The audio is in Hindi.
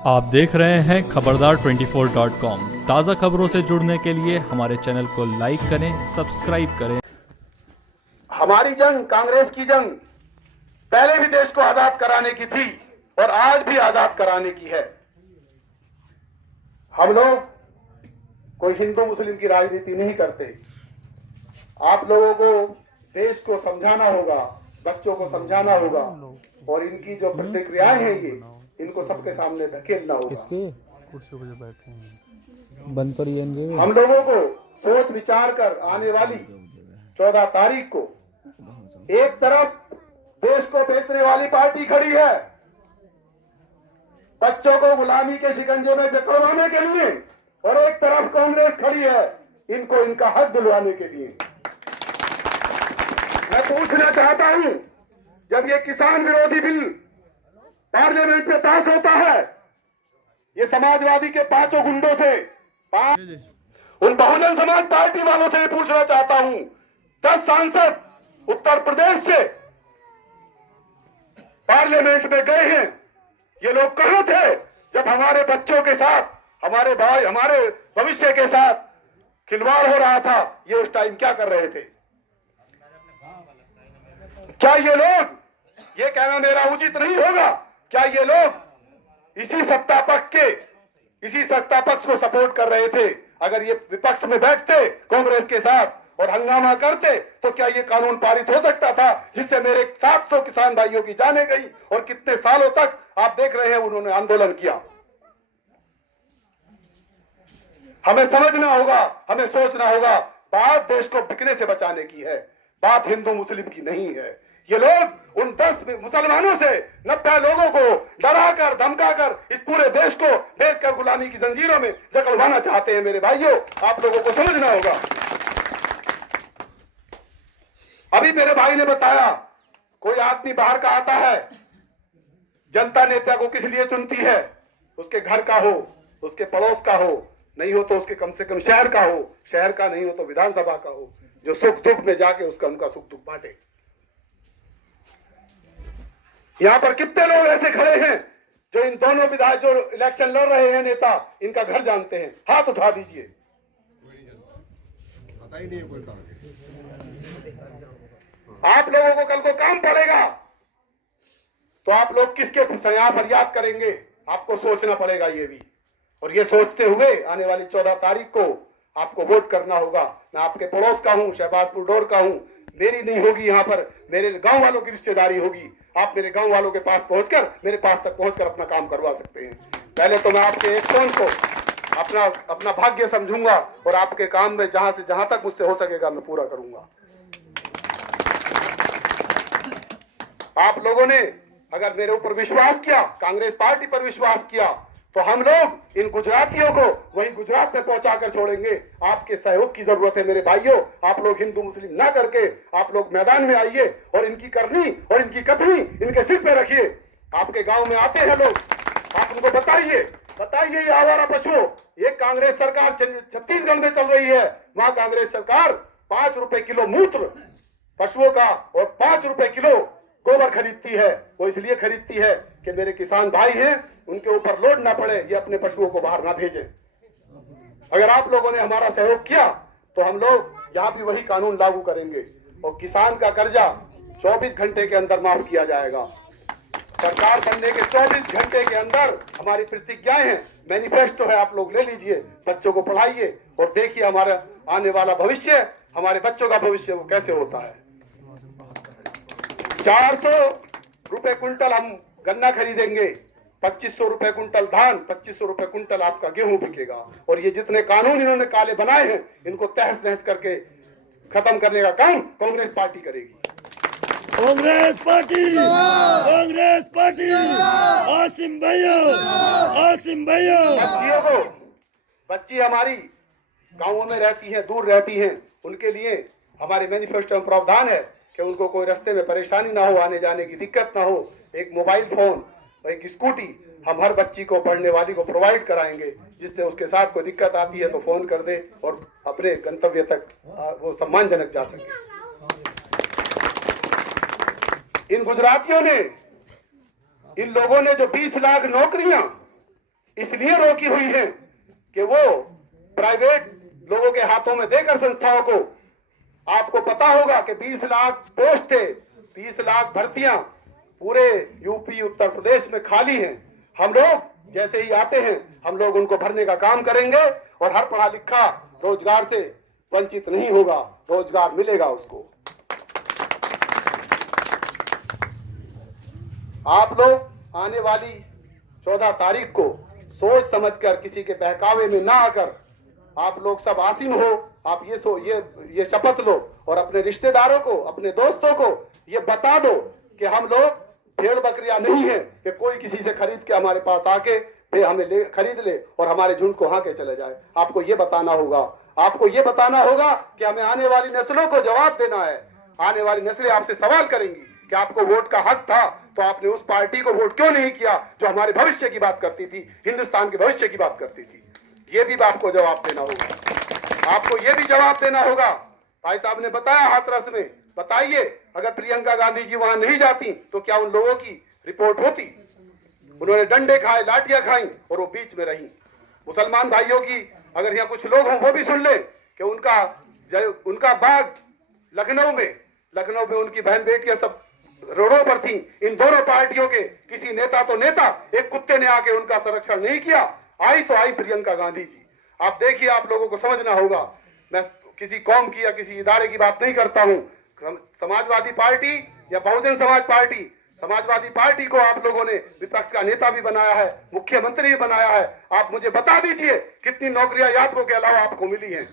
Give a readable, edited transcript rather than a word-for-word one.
आप देख रहे हैं खबरदार 24.com। ताज़ा खबरों से जुड़ने के लिए हमारे चैनल को लाइक करें, सब्सक्राइब करें। हमारी जंग, कांग्रेस की जंग पहले भी देश को आजाद कराने की थी और आज भी आजाद कराने की है। हम लोग कोई हिंदू मुस्लिम की राजनीति नहीं करते। आप लोगों को देश को समझाना होगा, बच्चों को समझाना होगा और इनकी जो प्रतिक्रियाएं हैं ये इनको सबके सामने धकेलना होगा। कुर्सियों पे जो बैठे हैं बंद तो नहीं। हम लोगों को सोच विचार कर आने वाली 14 तारीख को एक तरफ देश को बेचने वाली पार्टी खड़ी है, बच्चों को गुलामी के शिकंजे में जकड़वाने के लिए, और एक तरफ कांग्रेस खड़ी है इनको इनका हक दिलवाने के लिए। मैं पूछना चाहता हूं, जब ये किसान विरोधी बिल पार्लियामेंट में पास होता है, ये समाजवादी के 5 गुंडों से उन बहुजन समाज पार्टी वालों से पूछना चाहता हूं, 10 सांसद उत्तर प्रदेश से पार्लियामेंट में गए हैं। ये लोग कहां थे जब हमारे बच्चों के साथ, हमारे भाई, हमारे भविष्य के साथ खिलवाड़ हो रहा था? ये उस टाइम क्या कर रहे थे? क्या ये लोग, ये कहना मेरा उचित नहीं होगा, क्या ये लोग इसी सत्ता पक्ष को सपोर्ट कर रहे थे? अगर ये विपक्ष में बैठते कांग्रेस के साथ और हंगामा करते तो क्या ये कानून पारित हो सकता था जिससे मेरे 700 किसान भाइयों की जानें गई और कितने सालों तक आप देख रहे हैं उन्होंने आंदोलन किया? हमें समझना होगा, हमें सोचना होगा। बात देश को बिकने से बचाने की है, बात हिंदू मुस्लिम की नहीं है। ये लोग उन 10 मुसलमानों से 90 लोगों को डराकर धमकाकर इस पूरे देश को बेचकर गुलामी की जंजीरों में जकड़वाना चाहते हैं। मेरे भाइयों, आप लोगों को समझना होगा। अभी मेरे भाई ने बताया, कोई आदमी बाहर का आता है, जनता नेता को किस लिए चुनती है? उसके घर का हो, उसके पड़ोस का हो, नहीं हो तो उसके कम से कम शहर का हो, शहर का नहीं हो तो विधानसभा का हो, जो सुख दुख में जाके उनका सुख दुख बांटे। यहां पर कितने लोग ऐसे खड़े हैं जो इन दोनों विधायक जो इलेक्शन लड़ रहे हैं नेता, इनका घर जानते हैं? हाथ उठा दीजिए। आप लोगों को कल को काम पड़ेगा तो आप लोग किसके यहां फरियाद करेंगे? आपको सोचना पड़ेगा ये भी, और ये सोचते हुए आने वाली 14 तारीख को आपको वोट करना होगा। मैं आपके पड़ोस का हूं, शहबाजपुर डोर का हूं, मेरी नहीं होगी, यहाँ पर मेरे गांव वालों की रिश्तेदारी होगी। आप मेरे गांव वालों के पास पहुंचकर, मेरे पास तक पहुंचकर अपना काम करवा सकते हैं। पहले तो मैं आपके एक फोन को अपना भाग्य समझूंगा और आपके काम में जहां तक मुझसे हो सकेगा मैं पूरा करूंगा। आप लोगों ने अगर मेरे ऊपर विश्वास किया, कांग्रेस पार्टी पर विश्वास किया, तो हम लोग इन गुजरातियों को वहीं गुजरात में पहुंचाकर छोड़ेंगे। आपके सहयोग की जरूरत है मेरे भाइयों। आप लोग हिंदू मुस्लिम ना करके आप लोग मैदान में आइए और इनकी करनी और इनकी कथनी इनके सिर पे रखिए। आपके गांव में आते हैं लोग, आप उनको बताइए ये आवारा पशुओं, ये कांग्रेस सरकार छत्तीसगढ़ में चल रही है, वहां कांग्रेस सरकार 5 रुपए किलो मूत्र पशुओं का और 5 रुपए किलो गोबर खरीदती है। वो इसलिए खरीदती है कि मेरे किसान भाई हैं, उनके ऊपर लोड ना पड़े, ये अपने पशुओं को बाहर ना भेजें। अगर आप लोगों ने हमारा सहयोग किया तो हम लोग यहाँ भी वही कानून लागू करेंगे और किसान का कर्जा 24 घंटे के अंदर माफ किया जाएगा। सरकार बनने के 24 घंटे के अंदर हमारी प्रतिज्ञाएं हैं, मैनिफेस्टो है, आप लोग ले लीजिए, बच्चों को पढ़ाइए और देखिए हमारा आने वाला भविष्य, हमारे बच्चों का भविष्य वो कैसे होता है। 400 रुपए कुंटल हम गन्ना खरीदेंगे, 2500 रुपए कुंटल धान, 2500 रुपए कुंटल आपका गेहूं बिकेगा। और ये जितने कानून इन्होंने काले बनाए हैं, इनको तहस नहस करके खत्म करने का काम कांग्रेस पार्टी करेगी। कांग्रेस पार्टी, कांग्रेस पार्टी, आसिम भैया, आसिम भैया। बच्चियों को, बच्ची हमारी गांवों में रहती हैं, दूर रहती हैं, उनके लिए हमारे मैनिफेस्टो में प्रावधान है कि उनको कोई रास्ते में परेशानी ना हो, आने जाने की दिक्कत ना हो। एक मोबाइल फोन, एक स्कूटी हम हर बच्ची को, पढ़ने वाली को प्रोवाइड कराएंगे, जिससे उसके साथ कोई दिक्कत आती है तो फोन कर दे और अपने गंतव्य तक वो सम्मानजनक जा सके। इन गुजरातियों ने, इन लोगों ने जो 20 लाख नौकरियां इसलिए रोकी हुई हैं कि वो प्राइवेट लोगों के हाथों में देकर संस्थाओं को, आपको पता होगा कि 20 लाख पोस्ट थे, 30 लाख भर्तियां पूरे यूपी उत्तर प्रदेश में खाली हैं। हम लोग जैसे ही आते हैं हम लोग उनको भरने का काम करेंगे और हर पढ़ा लिखा रोजगार से वंचित नहीं होगा, रोजगार मिलेगा उसको। आप लोग आने वाली 14 तारीख को सोच समझकर, किसी के बहकावे में ना आकर, आप लोग सब आसिम हो, आप ये शपथ लो और अपने रिश्तेदारों को, अपने दोस्तों को ये बता दो कि हम लोग भेड़ बकरियां नहीं है कि कोई किसी से खरीद के हमारे पास आके फिर हमें खरीद ले और हमारे झुंड को हाँ के चले जाए। आपको ये बताना होगा, आपको ये बताना होगा कि हमें आने वाली नस्लों को जवाब देना है। आने वाली नस्लें आपसे सवाल करेंगी कि आपको वोट का हक था तो आपने उस पार्टी को वोट क्यों नहीं किया जो हमारे भविष्य की बात करती थी, हिंदुस्तान के भविष्य की बात करती थी। ये भी आपको जवाब देना होगा, आपको ये भी जवाब देना होगा। भाई साहब ने बताया हाथरस में, बताइए अगर प्रियंका गांधी जी वहां नहीं जाती तो क्या उन लोगों की रिपोर्ट होती? उन्होंने डंडे खाए, लाठियां खाई और वो बीच में रही। मुसलमान भाइयों की अगर यहाँ कुछ लोग हों वो भी सुन ले कि उनका बाग लखनऊ में उनकी बहन बेटियां सब रोडों पर थी। इन दोनों पार्टियों के किसी नेता तो नेता, एक कुत्ते ने आके उनका संरक्षण नहीं किया। आई तो आई प्रियंका गांधी जी। आप देखिए, आप लोगों को समझना होगा, मैं किसी कौम की या किसी इदारे की बात नहीं करता हूं। समाजवादी पार्टी या बहुजन समाज पार्टी, समाजवादी पार्टी को आप लोगों ने विपक्ष का नेता भी बनाया है, मुख्यमंत्री भी बनाया है। आप मुझे बता दीजिए कितनी नौकरियां यादवों के अलावा आपको मिली हैं।